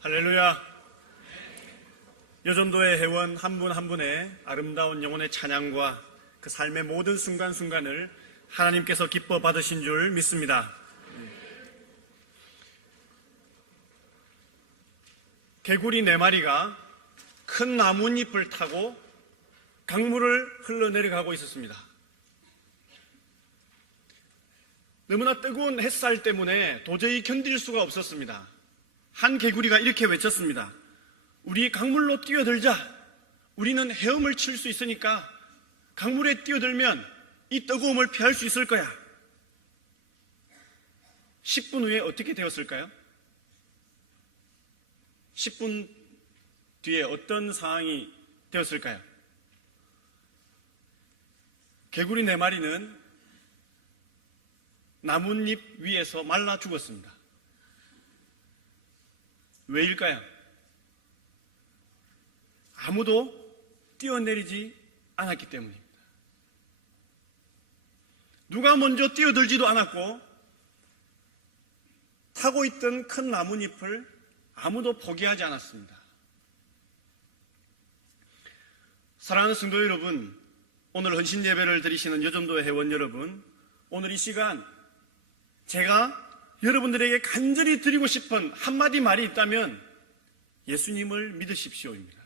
할렐루야. 여전도의 회원 한 분 한 분의 아름다운 영혼의 찬양과 그 삶의 모든 순간순간을 하나님께서 기뻐 받으신 줄 믿습니다. 개구리 4마리가 큰 나뭇잎을 타고 강물을 흘러내려가고 있었습니다. 너무나 뜨거운 햇살 때문에 도저히 견딜 수가 없었습니다. 한 개구리가 이렇게 외쳤습니다. 우리 강물로 뛰어들자. 우리는 헤엄을 칠 수 있으니까 강물에 뛰어들면 이 뜨거움을 피할 수 있을 거야. 10분 후에 어떻게 되었을까요? 10분 뒤에 어떤 상황이 되었을까요? 개구리 4마리는 나뭇잎 위에서 말라 죽었습니다. 왜일까요? 아무도 뛰어내리지 않았기 때문입니다. 누가 먼저 뛰어들지도 않았고 타고 있던 큰 나뭇잎을 아무도 포기하지 않았습니다. 사랑하는 성도 여러분, 오늘 헌신 예배를 드리시는 여전도의 회원 여러분, 오늘 이 시간 제가 여러분들에게 간절히 드리고 싶은 한마디 말이 있다면 예수님을 믿으십시오입니다.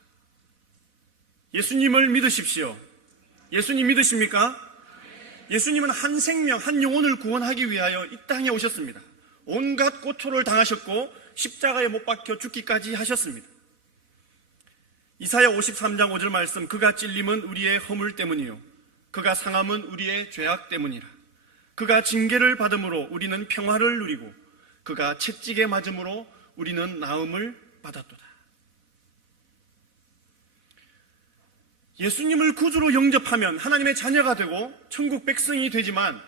예수님을 믿으십시오. 예수님 믿으십니까? 예수님은 한 생명, 한 영혼을 구원하기 위하여 이 땅에 오셨습니다. 온갖 고초를 당하셨고 십자가에 못 박혀 죽기까지 하셨습니다. 이사야 53장 5절 말씀, 그가 찔림은 우리의 허물 때문이요 그가 상함은 우리의 죄악 때문이라. 그가 징계를 받음으로 우리는 평화를 누리고 그가 채찍에 맞음으로 우리는 나음을 받았도다. 예수님을 구주로 영접하면 하나님의 자녀가 되고 천국 백성이 되지만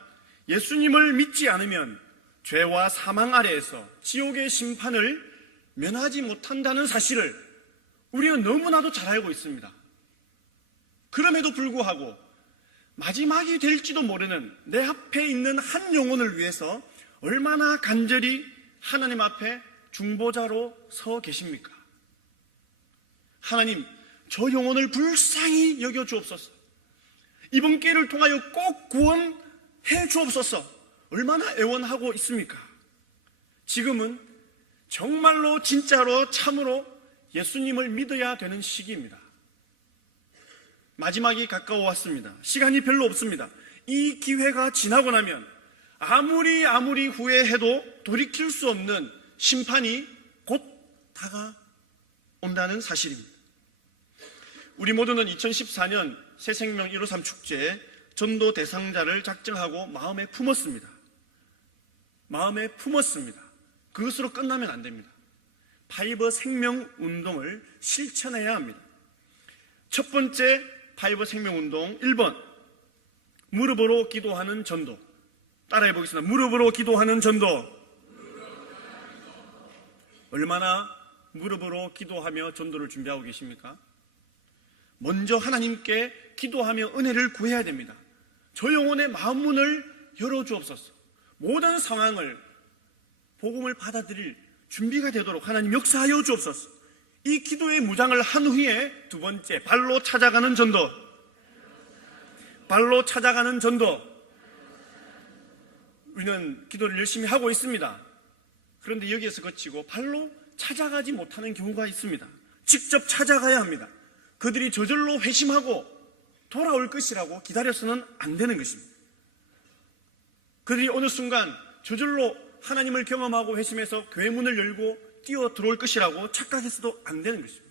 예수님을 믿지 않으면 죄와 사망 아래에서 지옥의 심판을 면하지 못한다는 사실을 우리는 너무나도 잘 알고 있습니다. 그럼에도 불구하고 마지막이 될지도 모르는 내 앞에 있는 한 영혼을 위해서 얼마나 간절히 하나님 앞에 중보자로 서 계십니까? 하나님, 저 영혼을 불쌍히 여겨 주옵소서. 이번 기회를 통하여 꼭 구원해 주옵소서. 얼마나 애원하고 있습니까? 지금은 정말로 진짜로 참으로 예수님을 믿어야 되는 시기입니다. 마지막이 가까워 왔습니다. 시간이 별로 없습니다. 이 기회가 지나고 나면 아무리 후회해도 돌이킬 수 없는 심판이 곧 다가온다는 사실입니다. 우리 모두는 2014년 새생명 153 축제에 전도 대상자를 작정하고 마음에 품었습니다. 그것으로 끝나면 안 됩니다. 파이버 생명 운동을 실천해야 합니다. 첫 번째 파이버 생명 운동 1번, 무릎으로 기도하는 전도. 따라해 보겠습니다. 무릎으로 기도하는 전도. 얼마나 무릎으로 기도하며 전도를 준비하고 계십니까? 먼저 하나님께 기도하며 은혜를 구해야 됩니다. 저 영혼의 마음문을 열어주옵소서. 모든 상황을 복음을 받아들일 준비가 되도록 하나님 역사하여 주옵소서. 이 기도의 무장을 한 후에 두 번째, 발로 찾아가는 전도. 우리는 기도를 열심히 하고 있습니다. 그런데 여기에서 거치고 발로 찾아가지 못하는 경우가 있습니다. 직접 찾아가야 합니다. 그들이 저절로 회심하고 돌아올 것이라고 기다려서는 안 되는 것입니다. 그들이 어느 순간 저절로 하나님을 경험하고 회심해서 교회 문을 열고 뛰어 들어올 것이라고 착각해서도 안 되는 것입니다.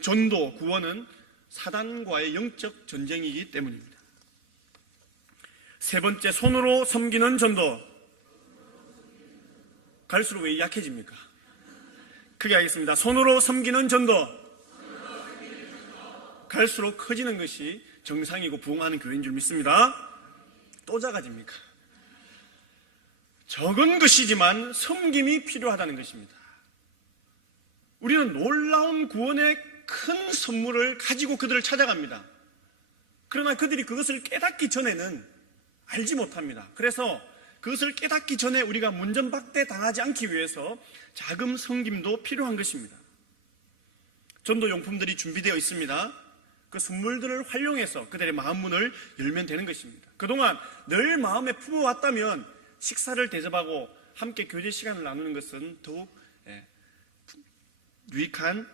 전도, 구원은 사단과의 영적 전쟁이기 때문입니다. 세 번째, 손으로 섬기는 전도. 갈수록 왜 약해집니까? 크게 하겠습니다. 손으로 섬기는 전도. 갈수록 커지는 것이 정상이고 부흥하는 교회인 줄 믿습니다. 또 작아집니까? 적은 것이지만 섬김이 필요하다는 것입니다. 우리는 놀라운 구원의 큰 선물을 가지고 그들을 찾아갑니다. 그러나 그들이 그것을 깨닫기 전에는 알지 못합니다. 그래서 그것을 깨닫기 전에 우리가 문전박대 당하지 않기 위해서 자금 섬김도 필요한 것입니다. 전도용품들이 준비되어 있습니다. 그 선물들을 활용해서 그들의 마음 문을 열면 되는 것입니다. 그동안 늘 마음에 품어왔다면 식사를 대접하고 함께 교제 시간을 나누는 것은 더욱 유익한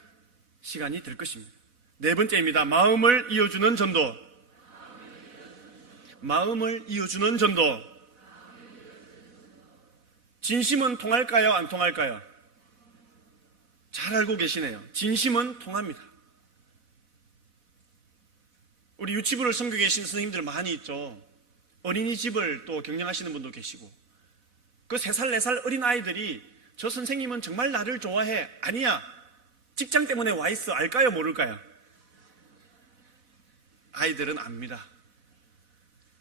시간이 될 것입니다. 네 번째입니다. 마음을 이어주는 전도. 마음을 이어주는 전도. 진심은 통할까요? 안 통할까요? 잘 알고 계시네요. 진심은 통합니다. 우리 유치부를 섬기고 계신 선생님들 많이 있죠. 어린이집을 또 경영하시는 분도 계시고, 그 3살, 4살 어린아이들이 저 선생님은 정말 나를 좋아해. 아니야, 직장 때문에 와 있어. 알까요? 모를까요? 아이들은 압니다.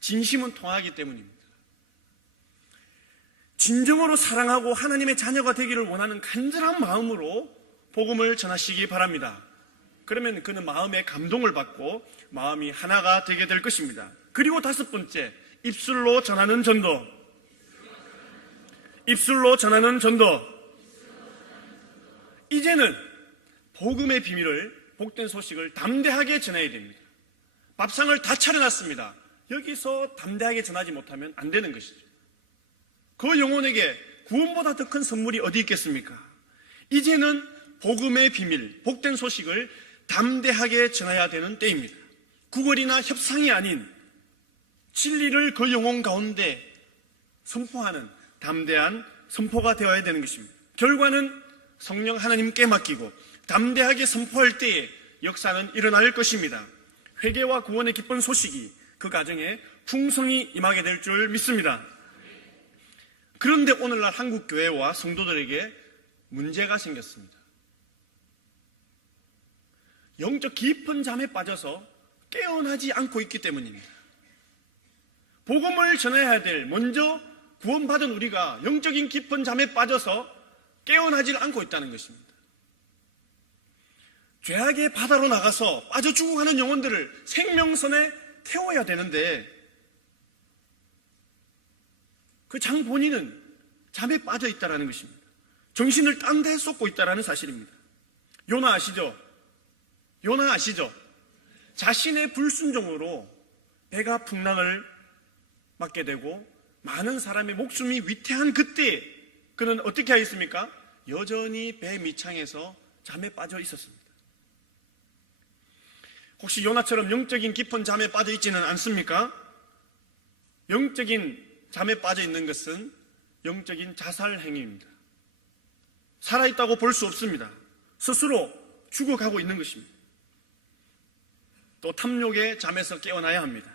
진심은 통하기 때문입니다. 진정으로 사랑하고 하나님의 자녀가 되기를 원하는 간절한 마음으로 복음을 전하시기 바랍니다. 그러면 그는 마음의 감동을 받고 마음이 하나가 되게 될 것입니다. 그리고 5번째, 입술로 전하는 전도. 입술로 전하는 전도. 이제는 복음의 비밀을, 복된 소식을 담대하게 전해야 됩니다. 밥상을 다 차려놨습니다. 여기서 담대하게 전하지 못하면 안 되는 것이죠. 그 영혼에게 구원보다 더 큰 선물이 어디 있겠습니까? 이제는 복음의 비밀, 복된 소식을 담대하게 전해야 되는 때입니다. 구걸이나 협상이 아닌 진리를 그 영혼 가운데 선포하는 담대한 선포가 되어야 되는 것입니다. 결과는 성령 하나님께 맡기고 담대하게 선포할 때에 역사는 일어날 것입니다. 회개와 구원의 기쁜 소식이 그 가정에 풍성히 임하게 될 줄 믿습니다. 그런데 오늘날 한국 교회와 성도들에게 문제가 생겼습니다. 영적 깊은 잠에 빠져서 깨어나지 않고 있기 때문입니다. 복음을 전해야 될, 먼저 구원받은 우리가 영적인 깊은 잠에 빠져서 깨어나질 않고 있다는 것입니다. 죄악의 바다로 나가서 빠져 죽어가는 영혼들을 생명선에 태워야 되는데 그 장 본인은 잠에 빠져 있다는 것입니다. 정신을 딴 데 쏟고 있다는 사실입니다. 요나 아시죠? 요나 아시죠? 자신의 불순종으로 배가 풍랑을 맞게 되고 많은 사람의 목숨이 위태한 그때 그는 어떻게 하였습니까? 여전히 배 밑창에서 잠에 빠져 있었습니다. 혹시 요나처럼 영적인 깊은 잠에 빠져 있지는 않습니까? 영적인 잠에 빠져 있는 것은 영적인 자살 행위입니다. 살아있다고 볼 수 없습니다. 스스로 죽어가고 있는 것입니다. 또 탐욕의 잠에서 깨어나야 합니다.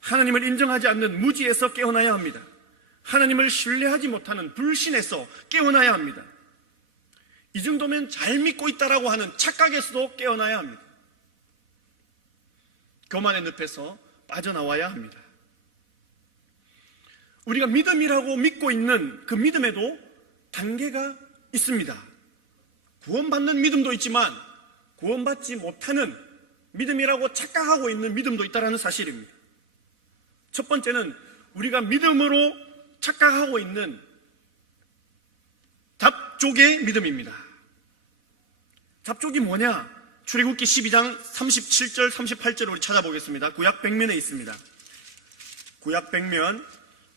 하나님을 인정하지 않는 무지에서 깨어나야 합니다. 하나님을 신뢰하지 못하는 불신에서 깨어나야 합니다. 이 정도면 잘 믿고 있다라고 하는 착각에서도 깨어나야 합니다. 교만의 늪에서 빠져나와야 합니다. 우리가 믿음이라고 믿고 있는 그 믿음에도 단계가 있습니다. 구원받는 믿음도 있지만 구원받지 못하는 믿음이라고 착각하고 있는 믿음도 있다는 사실입니다. 첫 번째는 우리가 믿음으로 착각하고 있는 잡족의 믿음입니다. 잡족이 뭐냐? 출애굽기 12장 37절 38절을 우리 찾아보겠습니다. 구약 백면에 있습니다. 구약 백면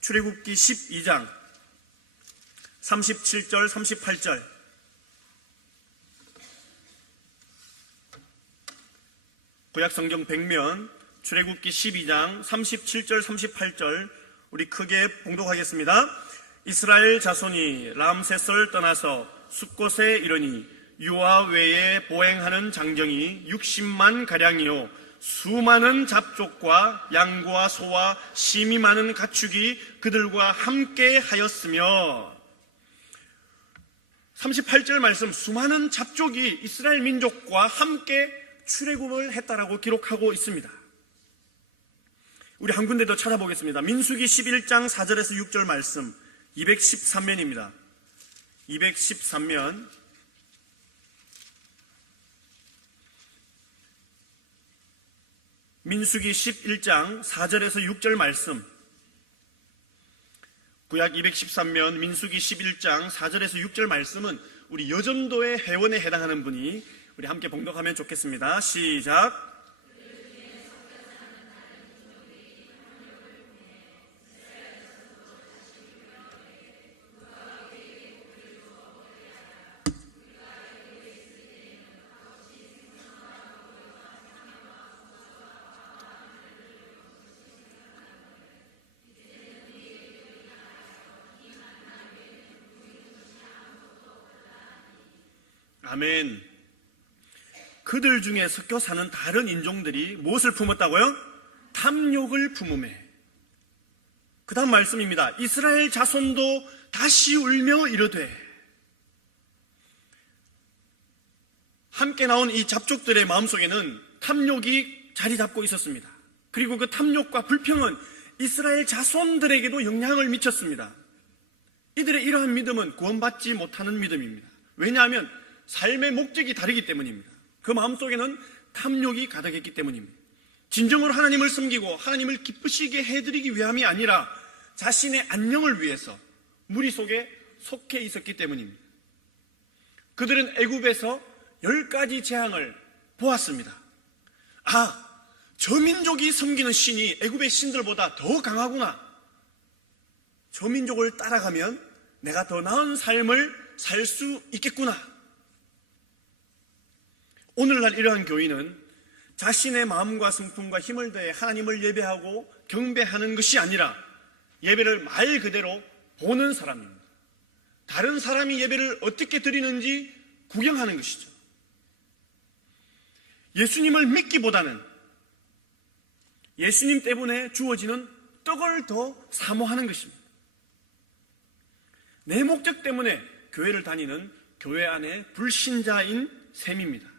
출애굽기 12장 37절 38절 구약성경 백면 출애굽기 12장 37절 38절 우리 크게 봉독하겠습니다. 이스라엘 자손이 람셋을 떠나서 숫곳에 이르니 유아 외에 보행하는 장정이 60만 가량이요 수많은 잡족과 양과 소와 심이 많은 가축이 그들과 함께 하였으며 38절 말씀 수많은 잡족이 이스라엘 민족과 함께 출애굽을 했다라고 기록하고 있습니다. 우리 한 군데 더 찾아보겠습니다. 민수기 11장 4절에서 6절 말씀 213면입니다. 213면 민수기 11장 4절에서 6절 말씀 구약 213면 민수기 11장 4절에서 6절 말씀은 우리 여전도의 회원에 해당하는 분이 우리 함께 봉독하면 좋겠습니다. 시작. 아멘. 그들 중에 섞여 사는 다른 인종들이 무엇을 품었다고요? 탐욕을 품음에. 그 다음 말씀입니다. 이스라엘 자손도 다시 울며 이르되. 함께 나온 이 잡족들의 마음속에는 탐욕이 자리 잡고 있었습니다. 그리고 그 탐욕과 불평은 이스라엘 자손들에게도 영향을 미쳤습니다. 이들의 이러한 믿음은 구원받지 못하는 믿음입니다. 왜냐하면 삶의 목적이 다르기 때문입니다. 그 마음속에는 탐욕이 가득했기 때문입니다. 진정으로 하나님을 섬기고 하나님을 기쁘시게 해드리기 위함이 아니라 자신의 안녕을 위해서 무리 속에 속해 있었기 때문입니다. 그들은 애굽에서 10가지 재앙을 보았습니다. 아, 저 민족이 섬기는 신이 애굽의 신들보다 더 강하구나. 저 민족을 따라가면 내가 더 나은 삶을 살 수 있겠구나. 오늘날 이러한 교인은 자신의 마음과 성품과 힘을 다해 하나님을 예배하고 경배하는 것이 아니라 예배를 말 그대로 보는 사람입니다. 다른 사람이 예배를 어떻게 드리는지 구경하는 것이죠. 예수님을 믿기보다는 예수님 때문에 주어지는 떡을 더 사모하는 것입니다. 내 목적 때문에 교회를 다니는 교회 안에 불신자인 셈입니다.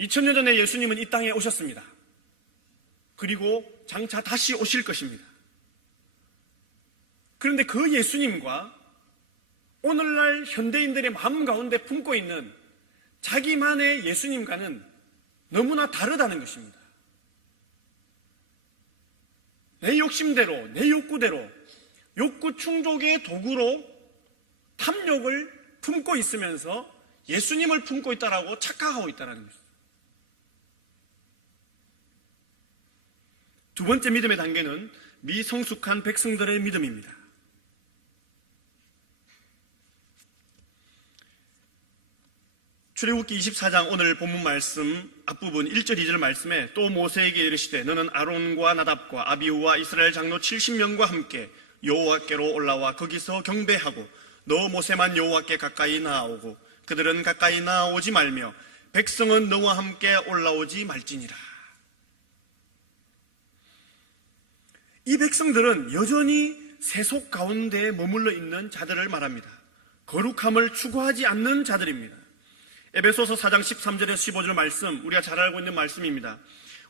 2000년 전에 예수님은 이 땅에 오셨습니다. 그리고 장차 다시 오실 것입니다. 그런데 그 예수님과 오늘날 현대인들의 마음 가운데 품고 있는 자기만의 예수님과는 너무나 다르다는 것입니다. 내 욕심대로, 내 욕구대로, 욕구 충족의 도구로 탐욕을 품고 있으면서 예수님을 품고 있다라고 착각하고 있다는 것입니다. 두 번째 믿음의 단계는 미성숙한 백성들의 믿음입니다. 출애굽기 24장 오늘 본문 말씀 앞부분 1절 2절 말씀에 또 모세에게 이르시되 너는 아론과 나답과 아비후와 이스라엘 장로 70명과 함께 여호와께로 올라와 거기서 경배하고 너 모세만 여호와께 가까이 나아오고 그들은 가까이 나아오지 말며 백성은 너와 함께 올라오지 말지니라. 이 백성들은 여전히 세속 가운데 머물러 있는 자들을 말합니다. 거룩함을 추구하지 않는 자들입니다. 에베소서 4장 13절에서 15절 말씀, 우리가 잘 알고 있는 말씀입니다.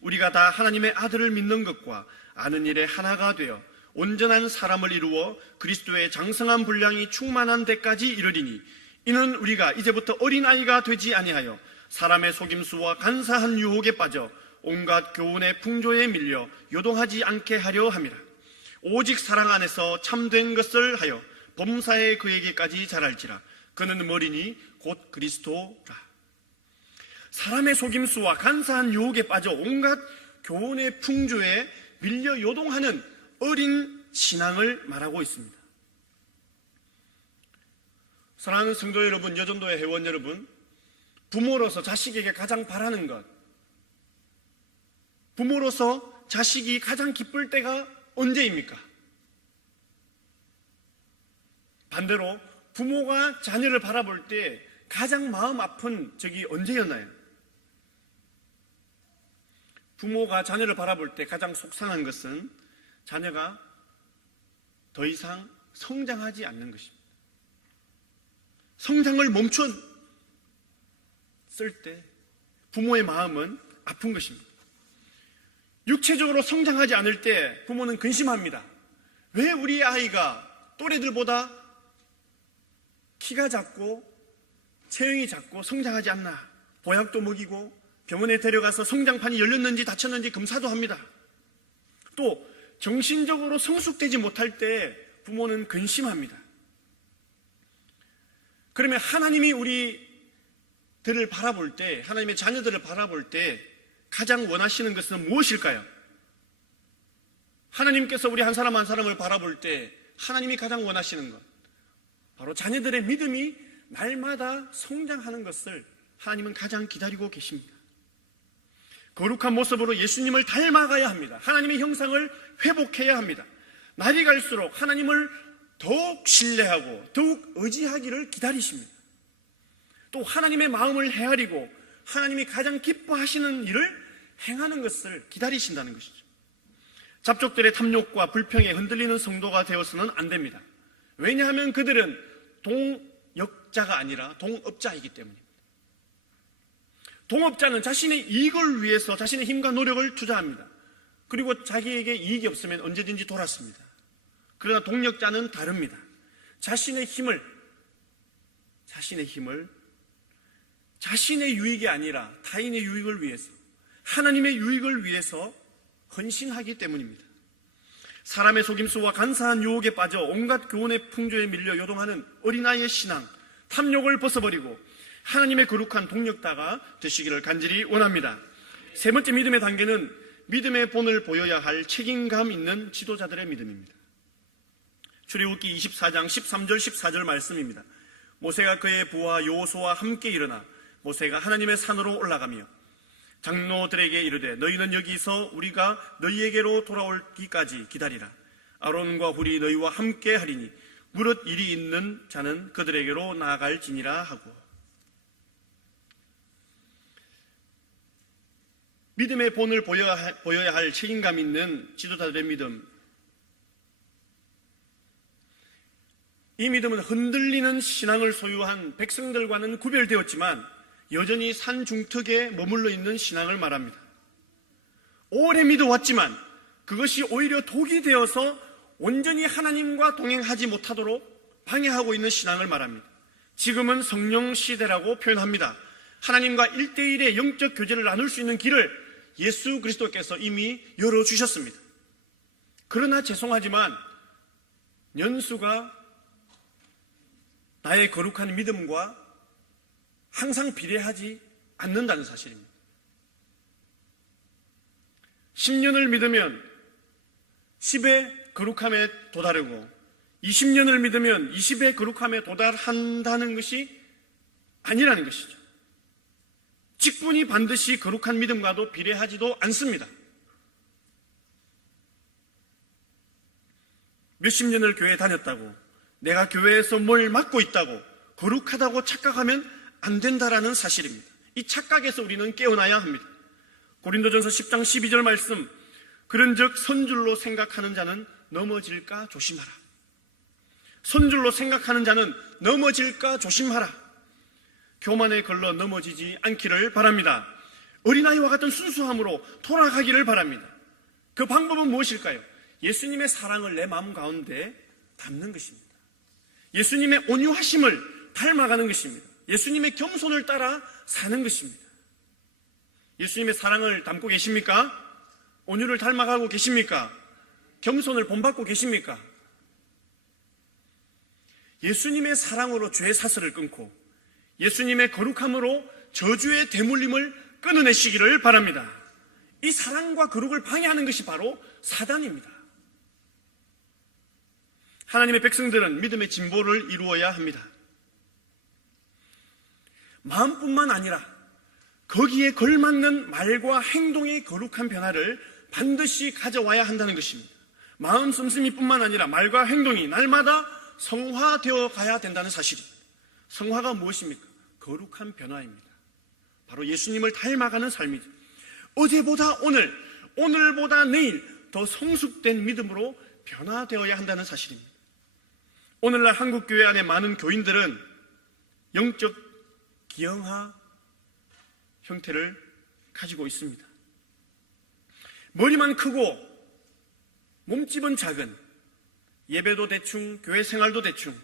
우리가 다 하나님의 아들을 믿는 것과 아는 일에 하나가 되어 온전한 사람을 이루어 그리스도의 장성한 분량이 충만한 데까지 이르리니 이는 우리가 이제부터 어린아이가 되지 아니하여 사람의 속임수와 간사한 유혹에 빠져 온갖 교훈의 풍조에 밀려 요동하지 않게 하려 함이라. 오직 사랑 안에서 참된 것을 하여 범사에 그에게까지 자랄지라. 그는 머리니 곧 그리스도라. 사람의 속임수와 간사한 유혹에 빠져 온갖 교훈의 풍조에 밀려 요동하는 어린 신앙을 말하고 있습니다. 사랑하는 성도 여러분, 여전도의 회원 여러분, 부모로서 자식에게 가장 바라는 것, 부모로서 자식이 가장 기쁠 때가 언제입니까? 반대로 부모가 자녀를 바라볼 때 가장 마음 아픈 적이 언제였나요? 부모가 자녀를 바라볼 때 가장 속상한 것은 자녀가 더 이상 성장하지 않는 것입니다. 성장을 멈췄을 때 부모의 마음은 아픈 것입니다. 육체적으로 성장하지 않을 때 부모는 근심합니다. 왜 우리 아이가 또래들보다 키가 작고 체형이 작고 성장하지 않나? 보약도 먹이고 병원에 데려가서 성장판이 열렸는지 닫혔는지 검사도 합니다. 또 정신적으로 성숙되지 못할 때 부모는 근심합니다. 그러면 하나님이 우리들을 바라볼 때, 하나님의 자녀들을 바라볼 때 가장 원하시는 것은 무엇일까요? 하나님께서 우리 한 사람 한 사람을 바라볼 때 하나님이 가장 원하시는 것, 바로 자녀들의 믿음이 날마다 성장하는 것을 하나님은 가장 기다리고 계십니다. 거룩한 모습으로 예수님을 닮아가야 합니다. 하나님의 형상을 회복해야 합니다. 날이 갈수록 하나님을 더욱 신뢰하고 더욱 의지하기를 기다리십니다. 또 하나님의 마음을 헤아리고 하나님이 가장 기뻐하시는 일을 행하는 것을 기다리신다는 것이죠. 잡족들의 탐욕과 불평에 흔들리는 성도가 되어서는 안 됩니다. 왜냐하면 그들은 동역자가 아니라 동업자이기 때문입니다. 동업자는 자신의 이익을 위해서 자신의 힘과 노력을 투자합니다. 그리고 자기에게 이익이 없으면 언제든지 돌았습니다. 그러나 동역자는 다릅니다. 자신의 힘을 자신의 유익이 아니라 타인의 유익을 위해서, 하나님의 유익을 위해서 헌신하기 때문입니다. 사람의 속임수와 간사한 유혹에 빠져 온갖 교훈의 풍조에 밀려 요동하는 어린아이의 신앙, 탐욕을 벗어버리고 하나님의 거룩한 동역자가 되시기를 간절히 원합니다. 세 번째 믿음의 단계는 믿음의 본을 보여야 할 책임감 있는 지도자들의 믿음입니다. 출애굽기 24장 13절 14절 말씀입니다. 모세가 그의 부하 여호수아와 함께 일어나 모세가 하나님의 산으로 올라가며 장로들에게 이르되 너희는 여기서 우리가 너희에게로 돌아올기까지 기다리라. 아론과 훌이 너희와 함께 하리니 무릇 일이 있는 자는 그들에게로 나아갈지니라 하고. 믿음의 본을 보여야 할 책임감 있는 지도자들의 믿음. 이 믿음은 흔들리는 신앙을 소유한 백성들과는 구별되었지만 여전히 산중턱에 머물러 있는 신앙을 말합니다. 오래 믿어왔지만 그것이 오히려 독이 되어서 온전히 하나님과 동행하지 못하도록 방해하고 있는 신앙을 말합니다. 지금은 성령 시대라고 표현합니다. 하나님과 1대1의 영적 교제를 나눌 수 있는 길을 예수 그리스도께서 이미 열어주셨습니다. 그러나 죄송하지만 연수가 나의 거룩한 믿음과 항상 비례하지 않는다는 사실입니다. 10년을 믿으면 10의 거룩함에 도달하고 20년을 믿으면 20의 거룩함에 도달한다는 것이 아니라는 것이죠. 직분이 반드시 거룩한 믿음과도 비례하지도 않습니다. 몇십 년을 교회에 다녔다고, 내가 교회에서 뭘 맡고 있다고, 거룩하다고 착각하면 안 된다라는 사실입니다. 이 착각에서 우리는 깨어나야 합니다. 고린도전서 10장 12절 말씀, 그런즉 선줄로 생각하는 자는 넘어질까 조심하라. 선줄로 생각하는 자는 넘어질까 조심하라. 교만에 걸러 넘어지지 않기를 바랍니다. 어린아이와 같은 순수함으로 돌아가기를 바랍니다. 그 방법은 무엇일까요? 예수님의 사랑을 내 마음 가운데 담는 것입니다. 예수님의 온유하심을 닮아가는 것입니다. 예수님의 겸손을 따라 사는 것입니다. 예수님의 사랑을 담고 계십니까? 온유를 닮아가고 계십니까? 겸손을 본받고 계십니까? 예수님의 사랑으로 죄의 사슬을 끊고 예수님의 거룩함으로 저주의 대물림을 끊어내시기를 바랍니다. 이 사랑과 거룩을 방해하는 것이 바로 사단입니다. 하나님의 백성들은 믿음의 진보를 이루어야 합니다. 마음뿐만 아니라 거기에 걸맞는 말과 행동의 거룩한 변화를 반드시 가져와야 한다는 것입니다. 마음 씀씀이뿐만 아니라 말과 행동이 날마다 성화되어 가야 된다는 사실입니다. 성화가 무엇입니까? 거룩한 변화입니다. 바로 예수님을 닮아가는 삶이죠. 어제보다 오늘, 오늘보다 내일 더 성숙된 믿음으로 변화되어야 한다는 사실입니다. 오늘날 한국 교회 안에 많은 교인들은 영적 기형화 형태를 가지고 있습니다. 머리만 크고 몸집은 작은, 예배도 대충, 교회 생활도 대충,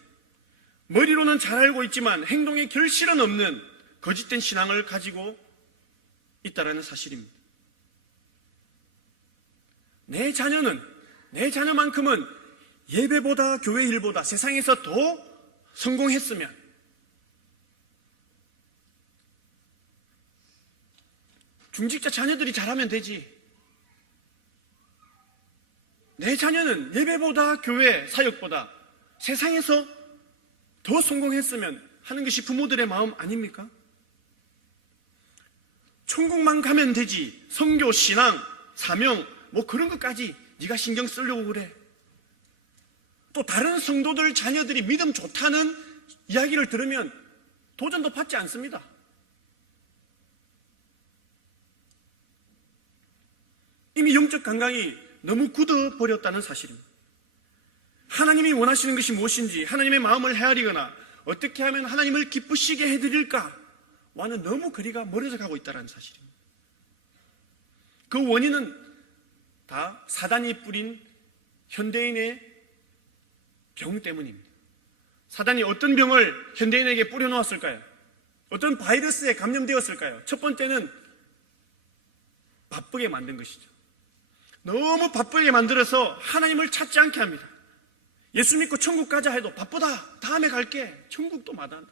머리로는 잘 알고 있지만 행동에 결실은 없는 거짓된 신앙을 가지고 있다는 사실입니다. 내 자녀는 내 자녀만큼은 예배보다 교회 일보다 세상에서 더 성공했으면 중직자 자녀들이 잘하면 되지. 내 자녀는 예배보다 교회 사역보다 세상에서 더 성공했으면 하는 것이 부모들의 마음 아닙니까? 천국만 가면 되지. 선교, 신앙, 사명 뭐 그런 것까지 네가 신경 쓰려고 그래. 또 다른 성도들 자녀들이 믿음 좋다는 이야기를 들으면 도전도 받지 않습니다. 이미 영적 감각이 너무 굳어버렸다는 사실입니다. 하나님이 원하시는 것이 무엇인지, 하나님의 마음을 헤아리거나 어떻게 하면 하나님을 기쁘시게 해드릴까와는 너무 거리가 멀어져 가고 있다는 사실입니다. 그 원인은 다 사단이 뿌린 현대인의 병 때문입니다. 사단이 어떤 병을 현대인에게 뿌려놓았을까요? 어떤 바이러스에 감염되었을까요? 첫 번째는 바쁘게 만든 것이죠. 너무 바쁘게 만들어서 하나님을 찾지 않게 합니다. 예수 믿고 천국 가자 해도 바쁘다. 다음에 갈게. 천국도 마다한다.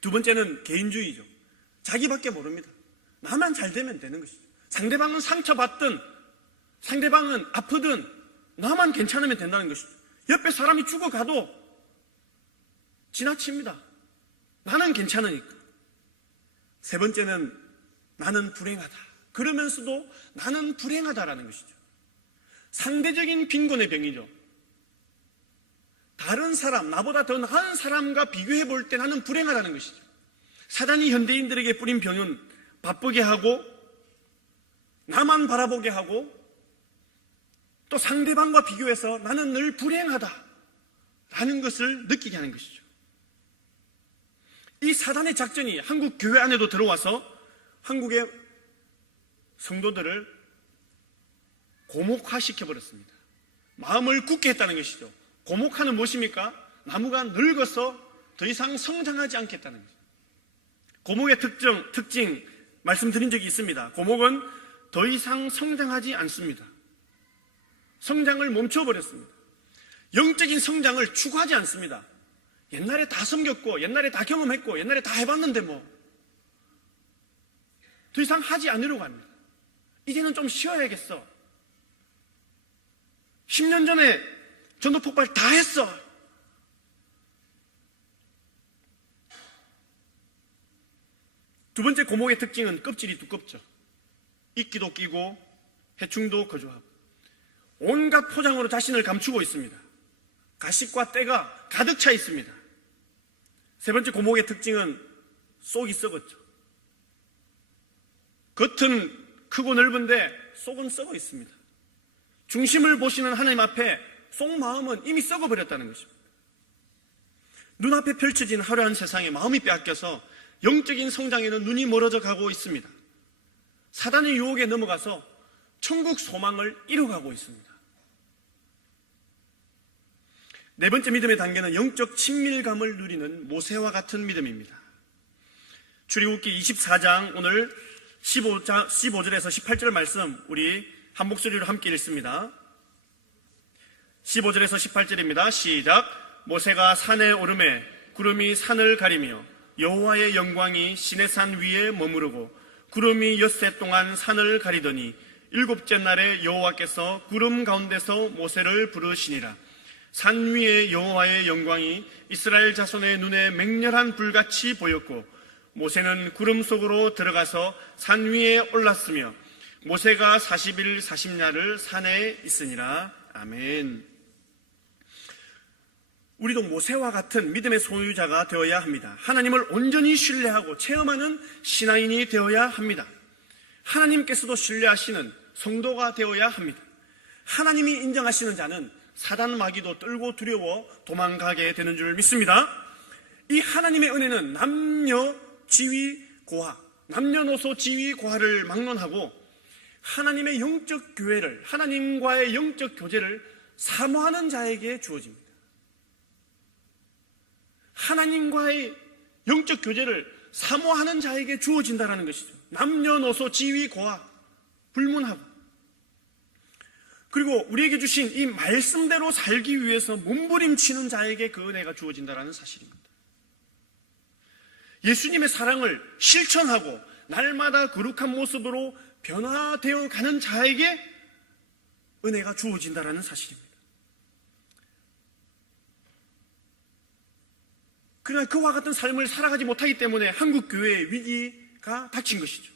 두 번째는 개인주의죠. 자기밖에 모릅니다. 나만 잘 되면 되는 것이죠. 상대방은 상처받든 상대방은 아프든 나만 괜찮으면 된다는 것이죠. 옆에 사람이 죽어가도 지나칩니다. 나는 괜찮으니까. 세 번째는 나는 불행하다. 그러면서도 나는 불행하다라는 것이죠. 상대적인 빈곤의 병이죠. 다른 사람, 나보다 더 나은 사람과 비교해 볼 때 나는 불행하다는 것이죠. 사단이 현대인들에게 뿌린 병은 바쁘게 하고 나만 바라보게 하고 또 상대방과 비교해서 나는 늘 불행하다라는 것을 느끼게 하는 것이죠. 이 사단의 작전이 한국 교회 안에도 들어와서 한국의 성도들을 고목화시켜버렸습니다. 마음을 굳게 했다는 것이죠. 고목화는 무엇입니까? 나무가 늙어서 더 이상 성장하지 않겠다는 것이죠. 고목의 특징 말씀드린 적이 있습니다. 고목은 더 이상 성장하지 않습니다. 성장을 멈춰버렸습니다. 영적인 성장을 추구하지 않습니다. 옛날에 다 섬겼고 옛날에 다 경험했고 옛날에 다 해봤는데 뭐 더 이상 하지 않으려고 합니다. 이제는 좀 쉬어야겠어. 10년 전에 전도 폭발 다 했어. 두 번째 고목의 특징은 껍질이 두껍죠. 이끼도 끼고 해충도 거주하고 온갖 포장으로 자신을 감추고 있습니다. 가식과 때가 가득 차 있습니다. 세 번째 고목의 특징은 속이 썩었죠. 겉은 크고 넓은데 속은 썩어 있습니다. 중심을 보시는 하나님 앞에 속마음은 이미 썩어버렸다는 것입니다. 눈앞에 펼쳐진 화려한 세상에 마음이 빼앗겨서 영적인 성장에는 눈이 멀어져 가고 있습니다. 사단의 유혹에 넘어가서 천국 소망을 잃어가고 있습니다. 네 번째 믿음의 단계는 영적 친밀감을 누리는 모세와 같은 믿음입니다. 출애굽기 24장 오늘 15절에서 18절 말씀 우리 한 목소리로 함께 읽습니다. 15절에서 18절입니다. 시작. 모세가 산에 오르매 구름이 산을 가리며 여호와의 영광이 시내산 위에 머무르고 구름이 엿새 동안 산을 가리더니 일곱째 날에 여호와께서 구름 가운데서 모세를 부르시니라. 산 위에 여호와의 영광이 이스라엘 자손의 눈에 맹렬한 불같이 보였고 모세는 구름 속으로 들어가서 산 위에 올랐으며 모세가 40일 40야를 산에 있으니라. 아멘. 우리도 모세와 같은 믿음의 소유자가 되어야 합니다. 하나님을 온전히 신뢰하고 체험하는 신앙인이 되어야 합니다. 하나님께서도 신뢰하시는 성도가 되어야 합니다. 하나님이 인정하시는 자는 사단 마귀도 떨고 두려워 도망가게 되는 줄 믿습니다. 이 하나님의 은혜는 남녀 지위 고하, 남녀노소 지위 고하를 막론하고 하나님의 영적 교회를, 하나님과의 영적 교제를 사모하는 자에게 주어집니다. 하나님과의 영적 교제를 사모하는 자에게 주어진다는 것이죠. 남녀노소 지위 고하 불문하고 그리고 우리에게 주신 이 말씀대로 살기 위해서 몸부림치는 자에게 그 은혜가 주어진다는 사실입니다. 예수님의 사랑을 실천하고 날마다 거룩한 모습으로 변화되어 가는 자에게 은혜가 주어진다는 사실입니다. 그러나 그와 같은 삶을 살아가지 못하기 때문에 한국교회의 위기가 닥친 것이죠.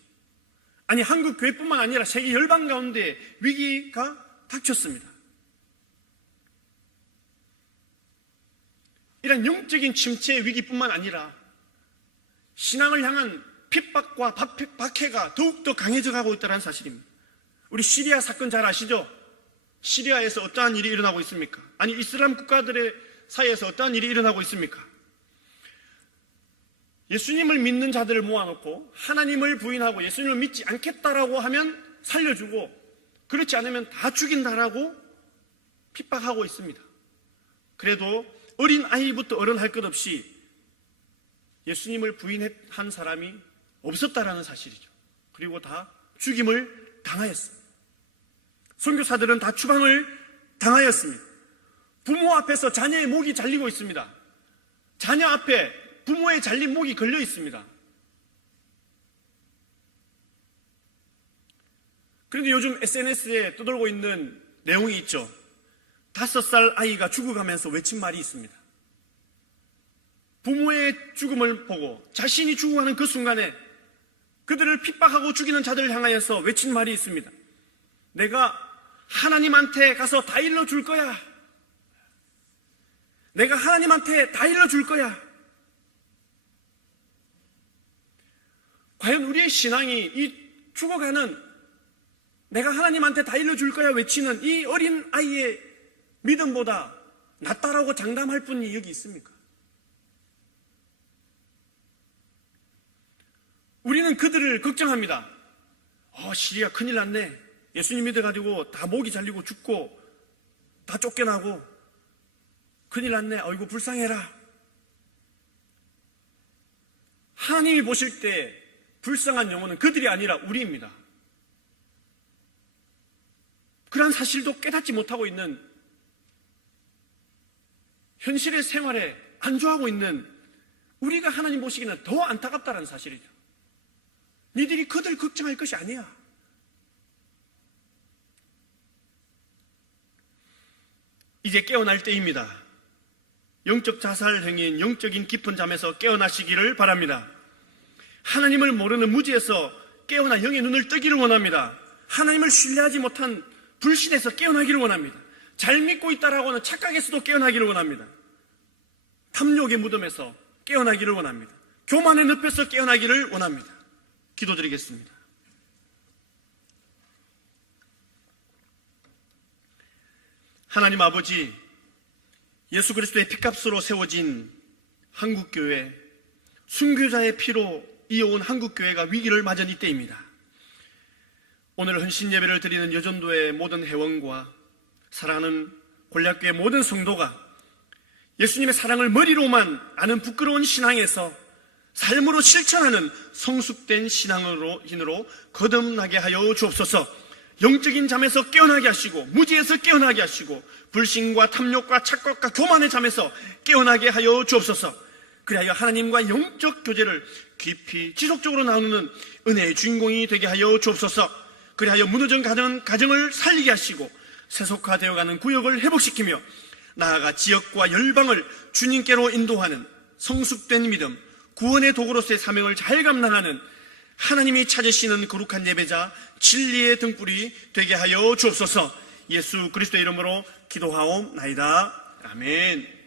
아니, 한국교회뿐만 아니라 세계 열방 가운데 위기가 닥쳤습니다. 이런 영적인 침체의 위기뿐만 아니라 신앙을 향한 핍박과 박해가 더욱더 강해져 가고 있다는 사실입니다. 우리 시리아 사건 잘 아시죠? 시리아에서 어떠한 일이 일어나고 있습니까? 아니, 이슬람 국가들의 사이에서 어떠한 일이 일어나고 있습니까? 예수님을 믿는 자들을 모아놓고 하나님을 부인하고 예수님을 믿지 않겠다라고 하면 살려주고 그렇지 않으면 다 죽인다라고 핍박하고 있습니다. 그래도 어린 아이부터 어른 할 것 없이 예수님을 부인한 사람이 없었다라는 사실이죠. 그리고 다 죽임을 당하였습니다. 선교사들은 다 추방을 당하였습니다. 부모 앞에서 자녀의 목이 잘리고 있습니다. 자녀 앞에 부모의 잘린 목이 걸려 있습니다. 그런데 요즘 SNS에 떠돌고 있는 내용이 있죠. 5살 아이가 죽어가면서 외친 말이 있습니다. 부모의 죽음을 보고 자신이 죽어가는 그 순간에 그들을 핍박하고 죽이는 자들을 향하여서 외친 말이 있습니다. 내가 하나님한테 가서 다 일러줄 거야. 내가 하나님한테 다 일러줄 거야. 과연 우리의 신앙이 이 죽어가는 내가 하나님한테 다 일러줄 거야 외치는 이 어린 아이의 믿음보다 낫다라고 장담할 분이 여기 있습니까? 우리는 그들을 걱정합니다. 시리아 큰일 났네. 예수님 믿어가지고 다 목이 잘리고 죽고 다 쫓겨나고 큰일 났네. 아이고 불쌍해라. 하나님이 보실 때 불쌍한 영혼은 그들이 아니라 우리입니다. 그런 사실도 깨닫지 못하고 있는, 현실의 생활에 안주하고 있는 우리가 하나님 보시기에는 더 안타깝다는 사실이죠. 니들이 그들 걱정할 것이 아니야. 이제 깨어날 때입니다. 영적 자살 행위인 영적인 깊은 잠에서 깨어나시기를 바랍니다. 하나님을 모르는 무지에서 깨어나 영의 눈을 뜨기를 원합니다. 하나님을 신뢰하지 못한 불신에서 깨어나기를 원합니다. 잘 믿고 있다라고는 착각에서도 깨어나기를 원합니다. 탐욕의 무덤에서 깨어나기를 원합니다. 교만의 늪에서 깨어나기를 원합니다. 기도드리겠습니다. 하나님 아버지, 예수 그리스도의 피값으로 세워진 한국교회, 순교자의 피로 이어온 한국교회가 위기를 맞은 이때입니다. 오늘 헌신 예배를 드리는 여전도의 모든 회원과 사랑하는 곤략교회 모든 성도가 예수님의 사랑을 머리로만 아는 부끄러운 신앙에서 삶으로 실천하는 성숙된 신앙으로 거듭나게 하여 주옵소서. 영적인 잠에서 깨어나게 하시고 무지에서 깨어나게 하시고 불신과 탐욕과 착각과 교만의 잠에서 깨어나게 하여 주옵소서. 그리하여 하나님과 영적 교제를 깊이 지속적으로 나누는 은혜의 주인공이 되게 하여 주옵소서. 그리하여 무너진 가정을 살리게 하시고 세속화되어가는 구역을 회복시키며 나아가 지역과 열방을 주님께로 인도하는 성숙된 믿음, 구원의 도구로서의 사명을 잘 감당하는 하나님이 찾으시는 거룩한 예배자, 진리의 등불이 되게 하여 주옵소서. 예수 그리스도의 이름으로 기도하옵나이다. 아멘.